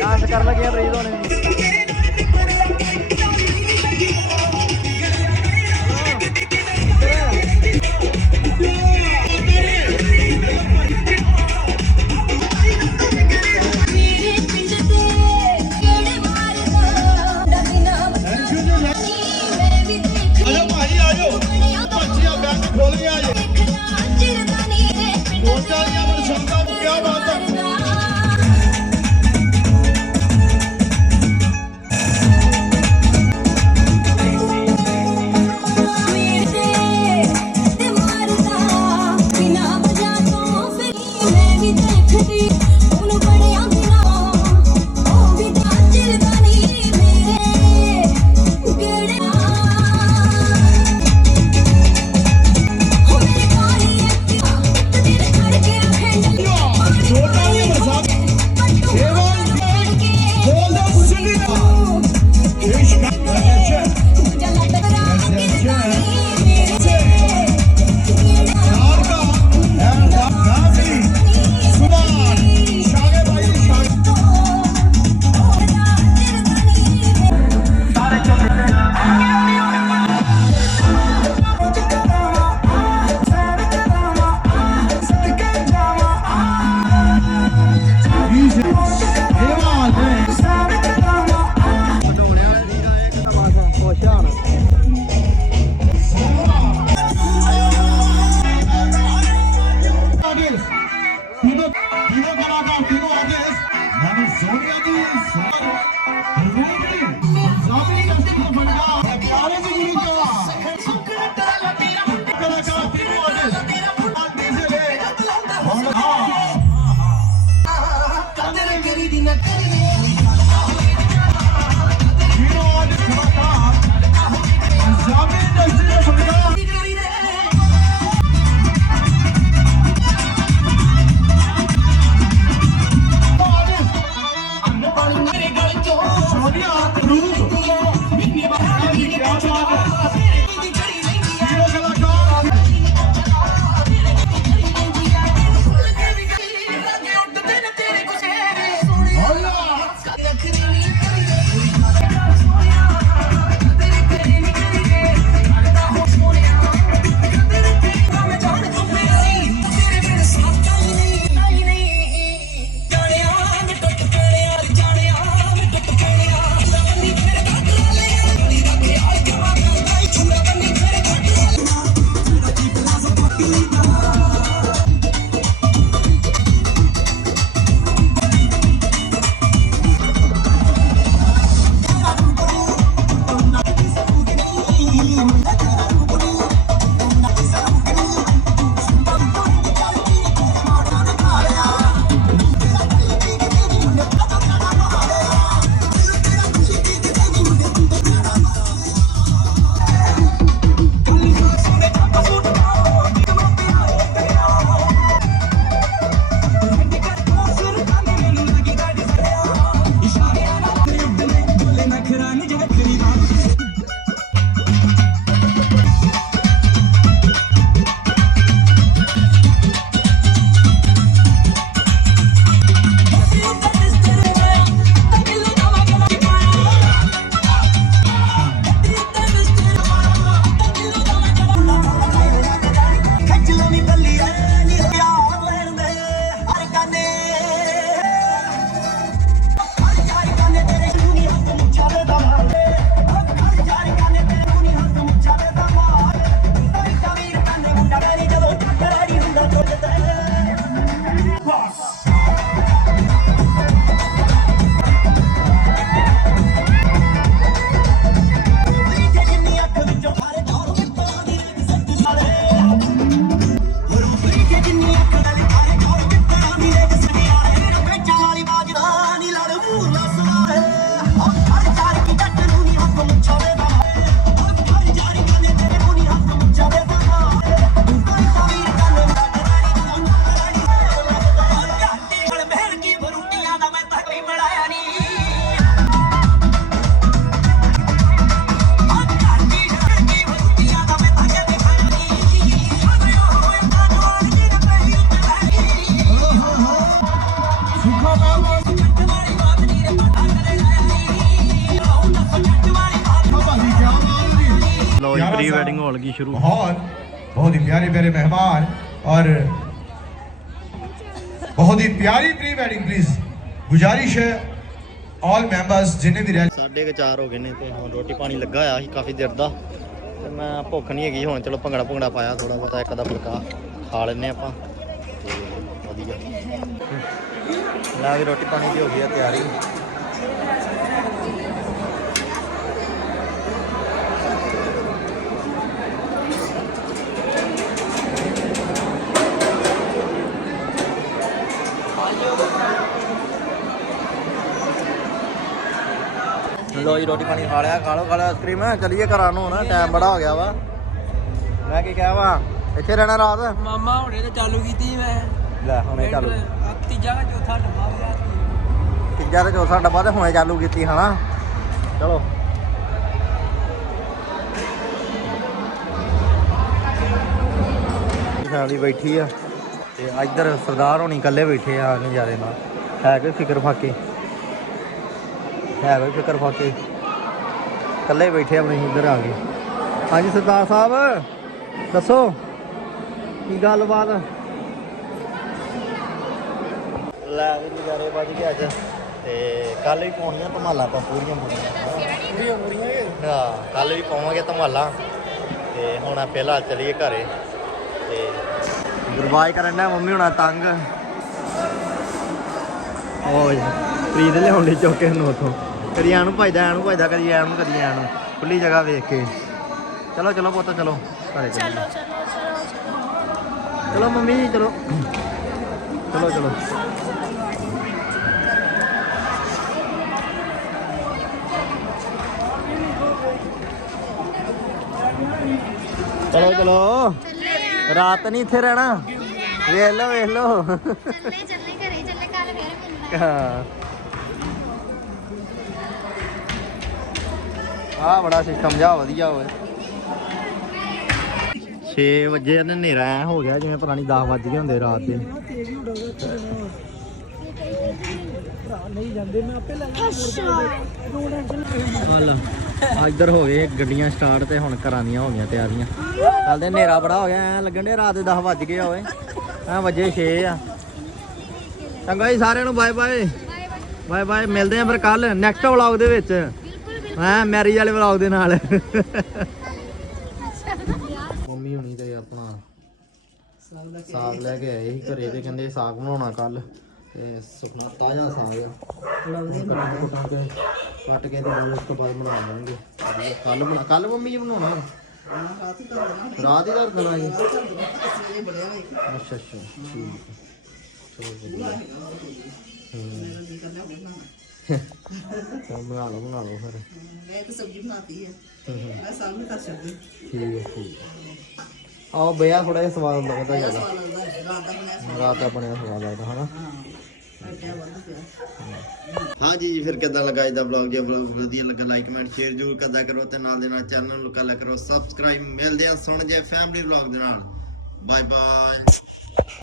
Dance ਕਰਨ ਲੱਗੇ ਆ ਰੀਤ ਹੋਣੇ। ਵੈਡਿੰਗ ਹਾਲ ਕੀ ਸ਼ੁਰੂ माहौल बहुत ही प्यारे प्यारे मेहमान और बहुत ही प्यारी प्री वेडिंग प्लीज गुजारिश है ऑल मेंबर्स जिन्हें भी रह ਸਾਢੇ ਕੁ ਚਾਰ ਹੋ ਗਏ ਨੇ ਤੇ ਹੁਣ ਰੋਟੀ ਪਾਣੀ ਲੱਗਾ ਹੋਇਆ ਸੀ ਕਾਫੀ ਦੇਰ ਦਾ ਤੇ ਮੈਂ ਭੁੱਖ ਨਹੀਂ ਹੈਗੀ ਹੁਣ ਚਲੋ ਭੰਗੜਾ ਭੰਗੜਾ ਪਾਇਆ ਥੋੜਾ ਬਹੁਤਾ ਇੱਕ ਦਾ ਫੁਲਕਾ ਖਾ ਲੈਨੇ ਆਪਾਂ ਤੇ ਵਧੀਆ ਲੈ ਵੀ ਰੋਟੀ ਪਾਣੀ ਦੀ ਹੋ ਗਈ ਆ ਤਿਆਰੀ ਲੋ ਜੀ ਰੋਟੀ ਪਾਣੀ ਖਾ ਲਿਆ ਖਾ ਲਓ ਖਾ ਲਿਆ ਆਈਸਕ੍ਰੀਮ ਚਲੀਏ ਘਰਾਂ ਨੂੰ ਹੁਣ ਟਾਈਮ ਬੜਾ ਹੋ ਗਿਆ ਵਾ। ਮੈਂ ਕੀ ਕਿਹਾ ਵਾ ਇੱਥੇ ਰਹਿਣਾ ਰਾਤ? ਮਾਮਾ ਹੁਣੇ ਤੇ ਚਾਲੂ ਕੀਤੀ ਮੈਂ। ਲੈ ਹੁਣੇ ਚਾਲੂ। ਤੀਜਾ ਕਿ ਚੌਥਾ ਡੱਬਾ ਹੋਇਆ ਤੀਜਾ ਤੇ ਚੌਥਾ ਡੱਬਾ ਤੇ ਹੁਣੇ ਚਾਲੂ ਕੀਤੀ ਹਨਾ? ਚਲੋ। ਫੈਮਲੀ ਬੈਠੀ ਆ। ਤੇ ਇੱਧਰ ਸਰਦਾਰ ਹੋਣੀ ਇਕੱਲੇ ਬੈਠੇ ਆ ਨਜ਼ਾਰੇ ਨਾਲ। ਹੈ ਕੋਈ ਫਿਕਰ ਫਾਕੇ? ਹੈ ਕੋਈ ਫਿਕਰ ਫਾਕੇ? ਇਕੱਲੇ ਬੈਠੇ ਆਪਣੇ ਇੱਧਰ ਆ ਗਏ ਹਾਂਜੀ ਸਰਦਾਰ ਸਾਹਿਬ ਦੱਸੋ ਕੀ ਗੱਲਬਾਤ? ਲੈ ਵੀ ਨਜ਼ਾਰੇ ਵੱਜ ਗਏ ਅੱਜ ਤੇ ਕੱਲ ਵੀ ਪਾਉਣੀਆਂ ਧਮਾਲਾਂ ਆਪਾਂ ਪੂਰੀਆਂ ਪੂਰੀਆਂ। ਪੂਰੀਆਂ ਪੂਰੀਆਂ ਹਾਂ ਕੱਲ ਵੀ ਪਾਵਾਂਗੇ ਧਮਾਲਾਂ। ਤੇ ਹੁਣ ਆ ਪਹਿਲਾਂ ਚਲੀਏ ਘਰੇ। ਤੇ ਗੁਰਬਾਜ ਕਰਨ ਦਾ ਮੰਮੀ ਹੁਣਾ ਤੰਗ। ਓਏ ਪ੍ਰੀਤ ਲਿਆਉਣ ਲਈ ਚੁੱਕ ਨੂੰ ਉਥੋਂ। ਕਦੀ ਐਨੂੰ ਭਜਦਾ ਐਨੂੰ ਭਜਦਾ ਕਦੀ ਐਨੂੰ ਕਦੀ ਐਨੂੰ ਖੁੱਲੀ ਜਗ੍ਹਾ ਵੇਖ ਕੇ। ਚਲੋ ਚਲੋ ਪੁੱਤ ਚਲੋ। ਘਰੇ ਚਲੋ। ਚਲੋ ਮੰਮੀ ਜੀ ਚਲੋ ਚਲੋ। ਚਲੋ ਚਲੋ। ਚਲੋ। ਰਾਤ ਨਹੀਂ ਇੱਥੇ ਰਹਿਣਾ। ਵੇਖ ਲਓ ਵੇਖ ਲਓ। ਚੱਲੇ ਚੱਲੇ ਘਰੇ ਚੱਲੇ ਕੱਲ ਫੇਰ ਮਿਲਣਾ ਹਾਂ। ਆ ਬੜਾ ਸਿਸਟਮ ਜਾ ਵਧੀਆ ਹੋਵੇ 6 ਵਜੇ ਨੇ ਹਨੇਰਾ ਐ ਹੋ ਗਿਆ ਜਿਵੇਂ ਨਹੀਂ 10 ਵੱਜ ਗਏ ਹੁੰਦੇ ਰਾਤ ਦੇ। ਹਲ ਇੱਧਰ ਹੋ ਗਏ ਗੱਡੀਆਂ ਸਟਾਰਟ ਤੇ ਹੁਣ ਘਰਾਂ ਦੀਆਂ ਹੋ ਗਈਆਂ ਤਿਆਰੀਆਂ। ਕੱਲ ਦੇ ਹਨੇਰਾ ਬੜਾ ਹੋ ਗਿਆ, ਐ ਲੱਗਣ ਦੇ ਰਾਤ ਦੇ 10 ਵੱਜ ਗਏ ਆ ਐ ਵਜੇ 6 ਆ। ਚੰਗਾ ਜੀ, ਸਾਰਿਆਂ ਨੂੰ ਬਾਏ ਬਾਏ ਬਾਏ ਬਾਏ ਮਿਲਦੇ ਆਂ ਫਿਰ ਕੱਲ ਨੈਕਸਟ ਵਲੌਗ ਦੇ ਵਿੱਚ। ਹਾਂ ਮੈਰਿਜ ਵਾਲੇ ਵਲੌਗ ਦੇ ਨਾਲ। ਮੰਮੀ ਹੁਣੀ ਤੇ ਆਪਣਾ ਸਾਗ ਲੈ ਕੇ ਆਏ ਸੀ, ਘਰੇ ਤੇ ਕਹਿੰਦੇ ਸਾਗ ਬਣਾਉਣਾ ਕੱਲ ਤੇ ਸੁਪਨਾ ਤਾਜ਼ਾ ਸਾਗ ਆ। ਕੱਟ ਕੁੱਟਾਂ ਕੇ ਕੱਟ ਕੇ ਤੇ ਉਸ ਤੋਂ ਬਾਅਦ ਬਣਾ ਲਾਂਗੇ ਕੱਲ ਬਣਾ ਕੱਲ ਮੰਮੀ ਜੀ ਬਣਾਉਣਾ ਰਾਤ ਹੀ ਧਰ ਦੇਣਾ ਜੀ ਅੱਛਾ ਅੱਛਾ ਠੀਕ ਹੈ। ਚਲੋ ਵਧੀਆ। ਹੂੰ। ਬਣਾ ਲਓ ਬਣਾ ਲਓ ਫਿਰ। ਮੈਂ ਤਾਂ ਸਬਜ਼ੀ ਬਣਾਤੀ ਹੈ। ਮੈਂ ਨਹੀਂ ਕਰ ਸਕਦੀ ਠੀਕ ਹੈ ਠੀਕ ਹੈ। ਆਹ ਬਿਆ ਥੋੜਾ ਜਿਹਾ ਸਵਾਦ ਲੱਗਦਾ ਜ਼ਿਆਦਾ ਰਾਤ ਦਾ ਬਣਾਇਆ ਰਾਤ ਦਾ ਬਣਿਆ ਸਵਾਦ ਲੱਗਦਾ ਹਨਾ? ਹਾਂ ਜੀ ਫਿਰ ਕਿੱਦਾਂ ਲੱਗਾ ਇਹਦਾ ਵਲੌਗ ਜੇ ਵਲੌਗ ਵਧੀਆ ਲੱਗਾ ਲਾਈਕ ਕਮੈਂਟ ਸ਼ੇਅਰ ਜ਼ਰੂਰ ਕਰਦਾ ਕਰੋ ਤੇ ਨਾਲ ਦੇ ਨਾਲ ਚੈਨਲ ਨੂੰ ਕਰ ਕਰੋ। ਸਬਸਕ੍ਰਾਈਬ ਮਿਲਦੇ ਆ ਸੁਣ ਜੇ ਫੈਮਿਲੀ ਵਲੌਗ ਦੇ ਨਾਲ। Bye bye